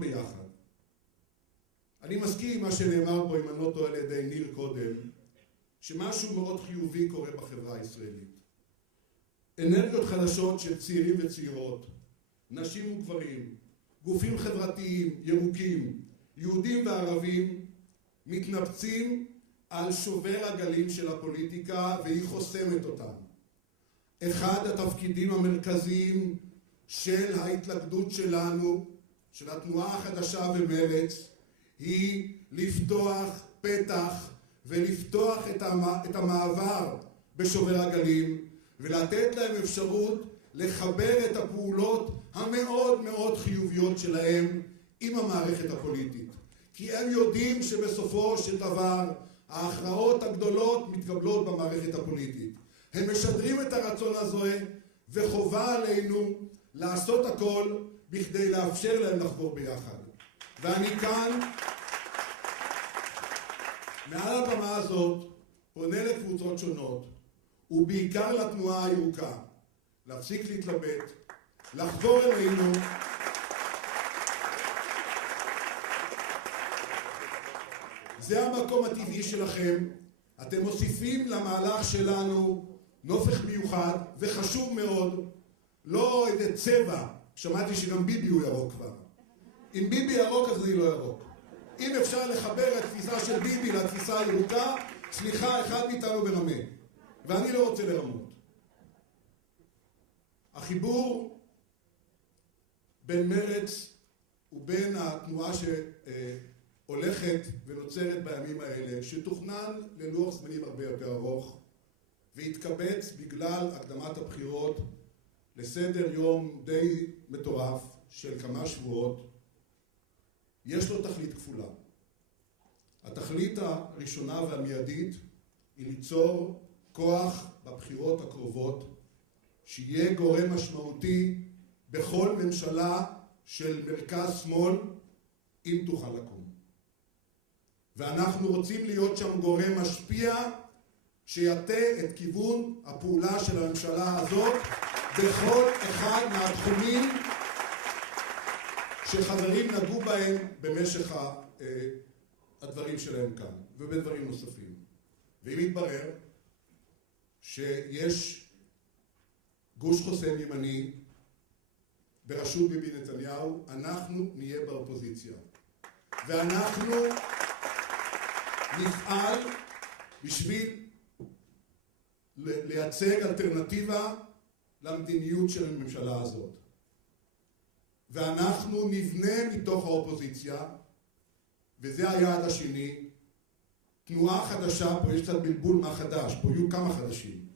ביחד. אני מסכים עם מה שנאמר פה, אם אני לא טועה על ידי ניר קודם, שמשהו מאוד חיובי קורה בחברה הישראלית. אנרגיות חדשות של צעירים וצעירות, נשים וגברים, גופים חברתיים, ירוקים, יהודים וערבים, מתנפצים על שובר הגלים של הפוליטיקה והיא חוסמת אותם. אחד התפקידים המרכזיים של ההתלכדות שלנו, של התנועה החדשה ומרץ, היא לפתוח פתח ולפתוח את המעבר בשובר הגלים ולתת להם אפשרות לחבר את הפעולות המאוד מאוד חיוביות שלהם עם המערכת הפוליטית. כי הם יודעים שבסופו של דבר ההכרעות הגדולות מתקבלות במערכת הפוליטית. הם משדרים את הרצון הזה וחובה עלינו לעשות הכל בכדי לאפשר להם לחבור ביחד. ואני כאן, מעל הבמה הזאת, פונה לקבוצות שונות, ובעיקר לתנועה הירוקה, להפסיק להתלבט, לחבור אלינו, זה המקום הטבעי שלכם, אתם מוסיפים למהלך שלנו נופך מיוחד וחשוב מאוד, לא איזה צבע, שמעתי שגם ביבי הוא ירוק כבר. אם ביבי ירוק אז אני לא ירוק. אם אפשר לחבר את התפיסה של ביבי לתפיסה הירוקה, סליחה, אחד מאיתנו ברמה. ואני לא רוצה לרמות. החיבור בין מרץ ובין התנועה שהולכת ונוצרת בימים האלה, שתוכנן ללוח זמנים הרבה יותר ארוך, והתקבץ בגלל הקדמת הבחירות לסדר יום די מטורף של כמה שבועות, יש לו תכלית כפולה. התכלית הראשונה והמיידית היא ליצור כוח בבחירות הקרובות, שיהיה גורם משמעותי בכל ממשלה של מרכז שמאל, אם תוכל לקום. ואנחנו רוצים להיות שם גורם משפיע, שיטה את כיוון הפעולה של הממשלה הזאת, בכל אחד מהתחומים שחברים נגעו בהם במשך הדברים שלהם כאן, ובדברים נוספים. ואם יתברר שיש גוש חוסם ימני בראשות ביבי נתניהו, אנחנו נהיה באופוזיציה. ואנחנו נפעל בשביל לייצג אלטרנטיבה למדיניות של הממשלה הזאת. ואנחנו נבנה מתוך האופוזיציה, וזה היעד השני, תנועה חדשה, פה יש קצת בלבול מה חדש, פה יהיו כמה חדשים.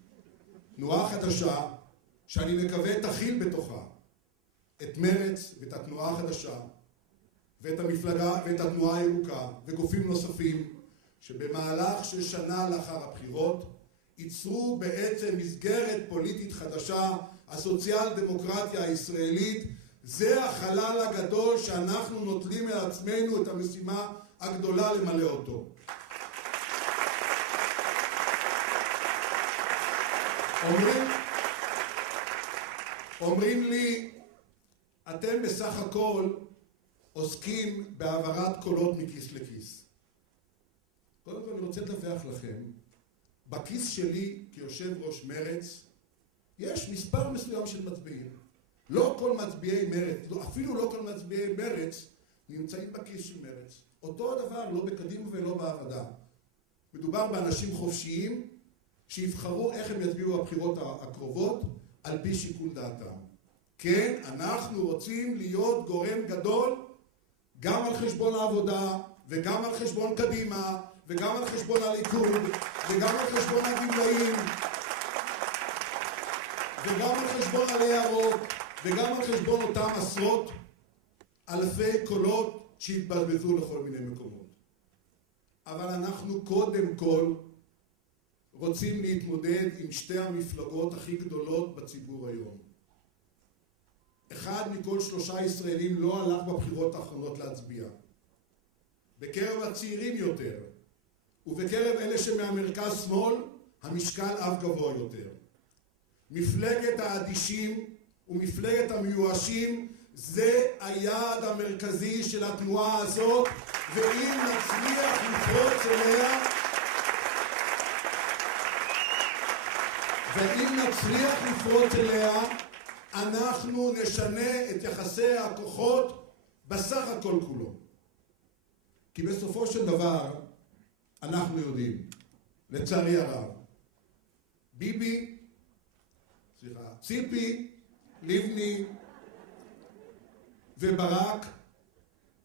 תנועה חדשה שאני מקווה תכיל בתוכה את מרץ ואת התנועה החדשה ואת המפלגה ואת התנועה הירוקה וגופים נוספים שבמהלך של שנה לאחר הבחירות ייצרו בעצם מסגרת פוליטית חדשה, הסוציאל דמוקרטיה הישראלית. זה החלל הגדול שאנחנו נוטלים על עצמנו את המשימה הגדולה למלא אותו. אומרים לי, אתם בסך הכל עוסקים בהעברת קולות מכיס לכיס. קודם כל אני רוצה לדווח לכם, בכיס שלי כיושב ראש מרץ, יש מספר מסוים של מצביעים. לא כל מצביעי מרץ, אפילו לא כל מצביעי מרץ, נמצאים בכיס של מרץ. אותו הדבר לא בקדימה ולא בעבודה. מדובר באנשים חופשיים שיבחרו איך הם יצביעו בבחירות הקרובות על פי שיקול דעתם. כן, אנחנו רוצים להיות גורם גדול גם על חשבון העבודה וגם על חשבון קדימה וגם על חשבון הליכוד וגם על חשבון הגמלאים וגם על חשבון עלי ירוק וגם על חשבון אותם עשרות אלפי קולות שהתבזבזו לכל מיני מקומות. אבל אנחנו קודם כל רוצים להתמודד עם שתי המפלגות הכי גדולות בציבור היום. אחד מכל 3 ישראלים לא הלך בבחירות האחרונות להצביע. בקרב הצעירים יותר, ובקרב אלה שמהמרכז שמאל, המשקל אף גבוה יותר. מפלגת האדישים ומפלגת המיואשים זה היעד המרכזי של התנועה הזאת, ואם נצליח לפרוץ אליה, אנחנו נשנה את יחסי הכוחות בסך הכל כולו. כי בסופו של דבר, אנחנו יודעים, לצערי הרב, ציפי, לבני וברק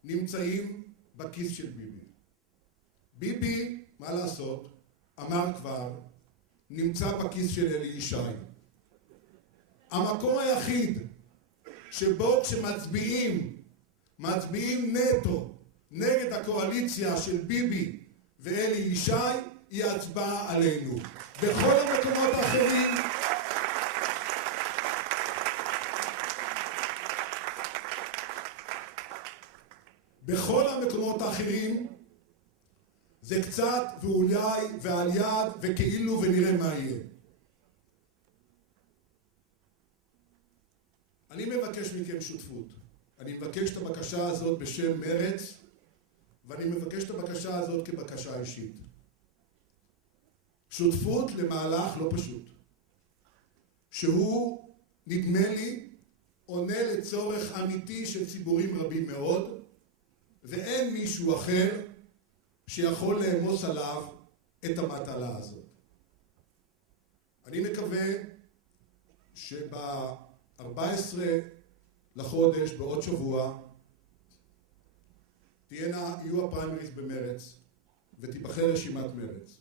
נמצאים בכיס של ביבי. ביבי, מה לעשות, אמר כבר, נמצא בכיס של אלי ישי. המקום היחיד שבו מצביעים נטו נגד הקואליציה של ביבי ואלי ישי, היא הצבעה עלינו. בכל המקומות האחרים זה קצת ואולי ועל יד וכאילו ונראה מה יהיה. אני מבקש מכם שותפות. אני מבקש את הבקשה הזאת בשם מרץ, ואני מבקש את הבקשה הזאת כבקשה אישית. שותפות למהלך לא פשוט, שהוא, נדמה לי, עונה לצורך אמיתי של ציבורים רבים מאוד, ואין מישהו אחר שיכול לאמוס עליו את המטלה הזאת. אני מקווה שב-14 לחודש, בעוד שבוע, יהיו הפריימריז במרץ, ותיבחר רשימת מרץ.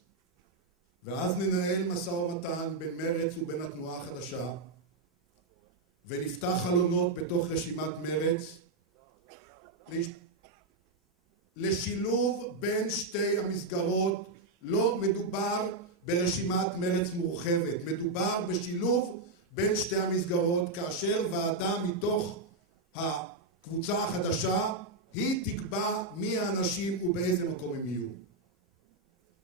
ואז ננהל משא ומתן בין מרץ ובין התנועה החדשה, ונפתח חלונות בתוך רשימת מרץ, לשילוב בין שתי המסגרות. לא מדובר ברשימת מרץ מורחבת, מדובר בשילוב בין שתי המסגרות, כאשר ועדה מתוך הקבוצה החדשה היא תקבע מי האנשים ובאיזה מקום הם יהיו.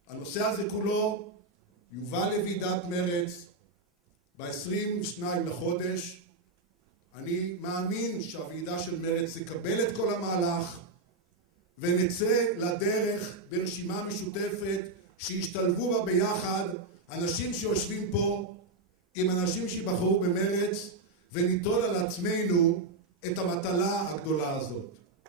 הנושא הזה כולו יובא לוועידת מרץ ב-22 לחודש. אני מאמין שהוועידה של מרץ תקבל את כל המהלך, ונצא לדרך ברשימה משותפת שישתלבו בה ביחד אנשים שיושבים פה עם אנשים שיבחרו במרץ, וניטול על עצמנו את המטלה הגדולה הזאת.